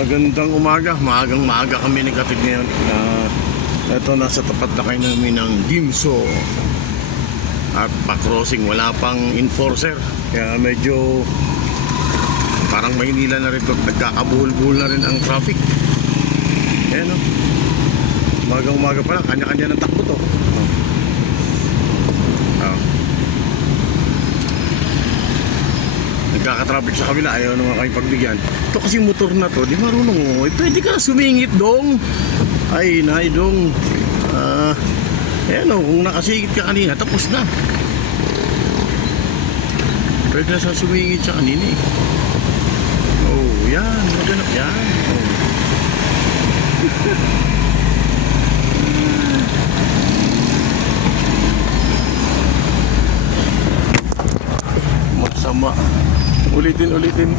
Magandang umaga, maagang-maaga kami nagkatid ngayon. Ito, nasa tapat na kayo namin ng Gimso at pa-crossing, wala pang enforcer, kaya medyo parang Maynila na rin ito, nagkakabuhol-buhol na rin ang traffic. Ayan o, umagang-umaga pa lang, kanya-kanya ng takbo to. Nagkaka-traffic sa kabila, ayaw naman kayo pagbigyan. Ito kasi motor na to, di marunong. Pwede ka na sumingit dong. Ay, nay dong. Ayan o, kung nakasigit ka kanina, tapos na. Pwede na sa sumingit siya kanina eh. Oh, yan, maganap yan. Oh. Masama. Ulitin.